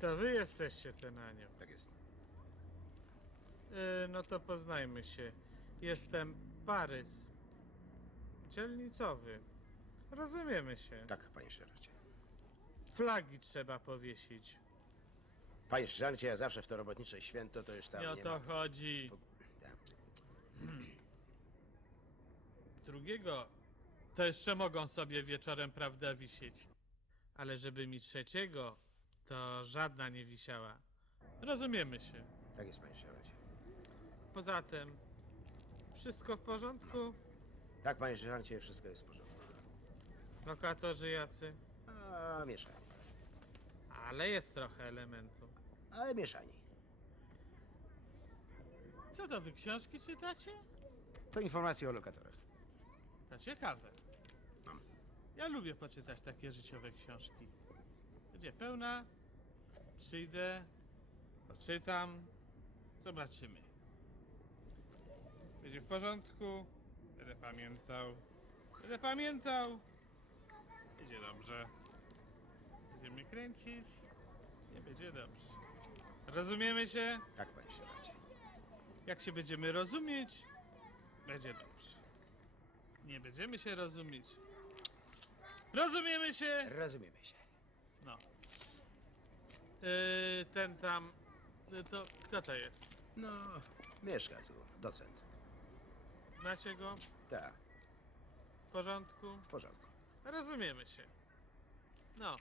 To wy jesteście ten anioł. Tak jest. Yy, no to poznajmy się. Jestem Parys. Dzielnicowy. Rozumiemy się. Tak, panie sierżancie. Flagi trzeba powiesić. Panie sierżancie, ja zawsze w to robotnicze święto to już tam Nie o nie to ma. chodzi. Ja. Drugiego to jeszcze mogą sobie wieczorem, prawda, wisieć. Ale żeby mi trzeciego, to żadna nie wisiała. Rozumiemy się. Tak jest, panie sierżancie. Poza tym, wszystko w porządku? Tak, panie sierżancie, wszystko jest w porządku. Lokatorzy jacy? A, mieszani. Ale jest trochę elementu. Ale mieszani. Co to, wy książki czytacie? To informacje o lokatorach. To ciekawe. Mam. Ja lubię poczytać takie życiowe książki. Będzie pełna, przyjdę, poczytam, zobaczymy. Będzie w porządku, będę pamiętał, będę pamiętał, będzie dobrze. Będziemy kręcić, nie będzie dobrze. Rozumiemy się? Tak, panie sierżancie. Jak się będziemy rozumieć, będzie dobrze. Nie będziemy się rozumieć. Rozumiemy się! Rozumiemy się. No. Yy, ten tam. yy, To kto to jest? No, mieszka tu, docent. Znacie go? Tak, W porządku? w porządku. Rozumiemy się. No.